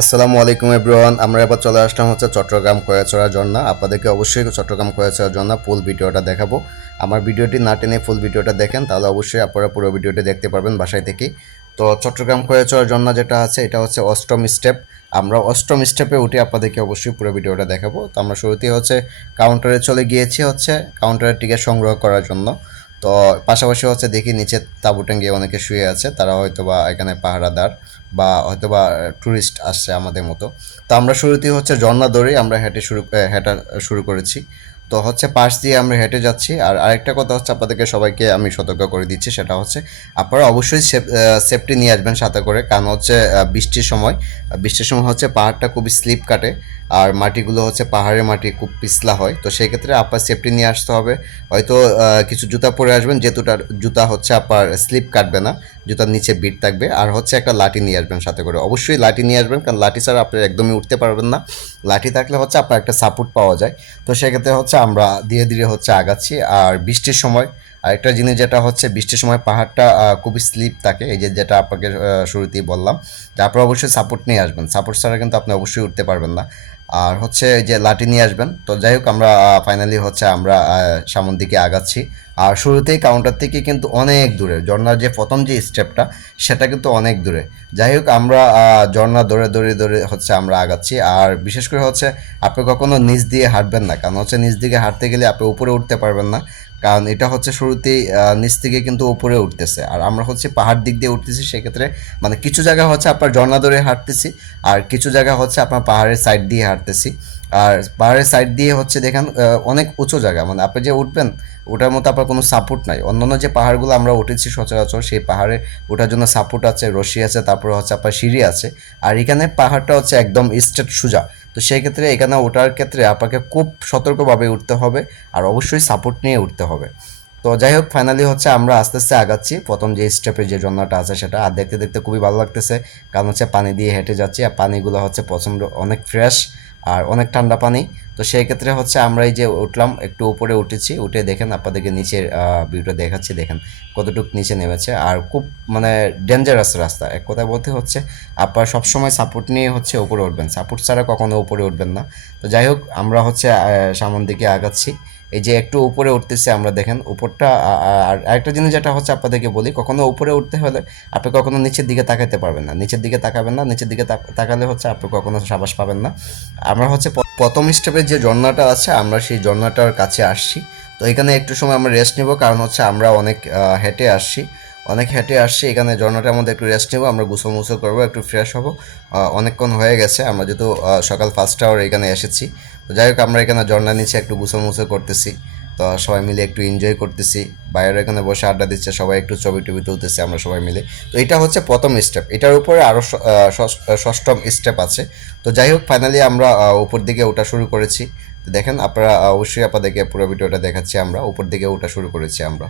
আসসালামু আলাইকুম এভরিওয়ান। আমরা এবার চলে আসলাম হচ্ছে চট্টগ্রাম খোয়াছড়া ঝর্ণা। আপনাদেরকে অবশ্যই চট্টগ্রাম খোয়াছড়া ঝর্ণা ফুল ভিডিওটা দেখাবো। আমার ভিডিওটি না টেনে ফুল ভিডিওটা দেখেন, তাহলে অবশ্যই আপনারা পুরো ভিডিওটি দেখতে পারবেন বাসায় থেকেই। তো চট্টগ্রাম খোয়াছড়া ঝর্ণা যেটা আছে, এটা হচ্ছে অষ্টম স্টেপ। আমরা অষ্টম স্টেপে উঠে আপনাদেরকে অবশ্যই পুরো ভিডিওটা দেখাবো। তো আমরা শুরুতেই হচ্ছে কাউন্টারে চলে গিয়েছি, হচ্ছে কাউন্টারের টিকিট সংগ্রহ করার জন্য। তো পাশাপাশি হচ্ছে দেখি নিচে তাঁবু টাঙ্গিয়ে অনেকে শুয়ে আছে, তারা হয়তো বা এখানে পাহারাদার বা হয়তো বা ট্যুরিস্ট আসছে আমাদের মতো। তো আমরা শুরুতেই হচ্ছে ঝর্ণা ধরেই আমরা হেঁটা শুরু করেছি। তো হচ্ছে পাশ দিয়ে আমরা হেঁটে যাচ্ছি। আর আরেকটা কথা হচ্ছে, আপনাদেরকে সবাইকে আমি সতর্ক করে দিচ্ছি, সেটা হচ্ছে আপনারা অবশ্যই সেফটি নিয়ে আসবেন সাথে করে। কারণ হচ্ছে বৃষ্টির সময় হচ্ছে পাহাড়টা খুবই স্লিপ কাটে, আর মাটিগুলো হচ্ছে পাহাড়ের মাটি খুব পিছলা হয়। তো সেই ক্ষেত্রে আপনার সেফটি নিয়ে আসতে হবে। হয়তো কিছু জুতা পরে আসবেন, যে জুতা হচ্ছে আপনার স্লিপ কাটবে না, জুতার নিচে বিট থাকবে। আর হচ্ছে একটা লাঠি নিয়ে আসবেন সাথে করে, অবশ্যই লাঠি নিয়ে আসবেন, কারণ লাঠি ছাড়া আপনি একদমই উঠতে পারবেন না। লাঠি থাকলে হচ্ছে আপনার একটা সাপোর্ট পাওয়া যায়। তো সেক্ষেত্রে হচ্ছে আমরা ধীরে ধীরে হচ্ছে আগাচ্ছি। আর বৃষ্টির সময় আরেকটা জিনিস যেটা হচ্ছে, বৃষ্টির সময় পাহাড়টা খুবই স্লিপ থাকে, এই যে যেটা আপনাকে শুরুতেই বললাম, যে আপনারা অবশ্যই সাপোর্ট নিয়ে আসবেন। সাপোর্ট ছাড়া কিন্তু আপনি অবশ্যই উঠতে পারবেন না। আর হচ্ছে এই যে লাঠি নিয়ে আসবেন। তো যাই হোক, আমরা ফাইনালি হচ্ছে আমরা সামনের দিকে আগাচ্ছি। আর শুরুতেই কাউন্টার থেকে কিন্তু অনেক দূরে ঝর্ণার যে প্রথম যে স্টেপটা, সেটা কিন্তু অনেক দূরে। যাই হোক, আমরা ঝর্ণা ধরে ধরে ধরে হচ্ছে আমরা আগাচ্ছি। আর বিশেষ করে হচ্ছে আপনি কখনো নিচ দিয়ে হাঁটবেন না, কারণ হচ্ছে নিচ দিকে হাঁটতে গেলে আপনি উপরে উঠতে পারবেন না। কারণ এটা হচ্ছে শুরুতেই নিচ থেকে কিন্তু উপরে উঠতেছে, আর আমরা হচ্ছে পাহাড় দিক দিয়ে উঠতেছি। সেক্ষেত্রে মানে কিছু জায়গা হচ্ছে আপনার ঝর্ণা ধরে হাঁটতেছি, আর কিছু জায়গা হচ্ছে আপনার পাহাড়ের সাইড দিয়ে হাঁটতেছি। আর পাহাড়ের সাইড দিয়ে হচ্ছে দেখেন অনেক উঁচু জায়গা, মানে আপনি যে উঠবেন ওটার মতো আপনার কোনো সাপোর্ট নাই। অন্যান্য যে পাহাড়গুলো আমরা উঠেছি সচরাচর, সেই পাহাড়ে ওঠার জন্য সাপোর্ট আছে, রশি আছে, তারপরে হচ্ছে আপনার সিঁড়ি আছে। আর এখানে পাহাড়টা হচ্ছে একদম স্ট্রেট সোজা। তো সেই ক্ষেত্রে এখানে ওঠার ক্ষেত্রে আপনাকে খুব সতর্কভাবে উঠতে হবে, আর অবশ্যই সাপোর্ট নিয়ে উঠতে হবে। তো যাই হোক, ফাইনালি হচ্ছে আমরা আস্তে আস্তে আগাচ্ছি। প্রথম যে স্টেপে যে ঝর্ণাটা আছে সেটা, আর দেখতে দেখতে খুবই ভালো লাগতেছে, কারণ হচ্ছে পানি দিয়ে হেঁটে যাচ্ছি, আর পানিগুলো হচ্ছে প্রচণ্ড অনেক ফ্রেশ আর অনেক ঠান্ডা পানি। তো সেই ক্ষেত্রে হচ্ছে আমরা এই যে উঠলাম, একটু উপরে উঠেছি, উঠে দেখেন আপনাদেরকে নিচের ভিউটা দেখাচ্ছি, দেখেন কতটুকু নিচে নেমেছে। আর খুব মানে ডেঞ্জারাস রাস্তা, এক কথায় বলতে হচ্ছে আপনার সবসময় সাপোর্ট নিয়ে হচ্ছে উপরে উঠবেন, সাপোর্ট ছাড়া কখনো উপরে উঠবেন না। তো যাই হোক, আমরা হচ্ছে সামনের দিকে আগাচ্ছি। এই যে একটু উপরে উঠতেছে আমরা, দেখেন উপরটা। আর আরেকটা জিনিস যেটা হচ্ছে আপনাদেরকে বলি, কখনো উপরে উঠতে হলে আপনি কখনো নিচের দিকে তাকাতে পারবেন না, নিচের দিকে তাকাবেন না। নিচের দিকে তাকালে হচ্ছে আপনি কখনো সাবাস পাবেন না। আমরা হচ্ছে প্রথম স্টেপে যে ঝর্ণাটা আছে, আমরা সেই ঝর্ণাটার কাছে আসছি। তো এখানে একটু সময় আমরা রেস্ট নেব, কারণ হচ্ছে আমরা অনেক হেঁটে আসছি, অনেক হেঁটে আসছি। এখানে ঝর্ণাটার মধ্যে একটু রেস্ট নেব, আমরা গোসল মুসল করবো, একটু ফ্রেশ হব। অনেকক্ষণ হয়ে গেছে, আমরা যেহেতু সকাল 1st আওয়ার এখানে এসেছি। তো যাই হোক, আমরা এখানে ঝর্ণা নিচে একটু গোসল মুসল করতেছি। তো সবাই মিলে একটু এনজয় করতেছি, বাইরে এখানে বসে আড্ডা দিচ্ছে সবাই, একটু ছবি টবি তুলতেছে আমরা সবাই মিলে। তো এটা হচ্ছে প্রথম স্টেপ, এটার উপরে আরও ষষ্ঠম স্টেপ আছে। তো যাই হোক, ফাইনালি আমরা উপর দিকে ওঠা শুরু করেছি। তো দেখেন আপনারা, অবশ্যই আপনাদেরকে পুরো ভিডিওটা দেখাচ্ছি, আমরা উপর দিকে ওঠা শুরু করেছি আমরা।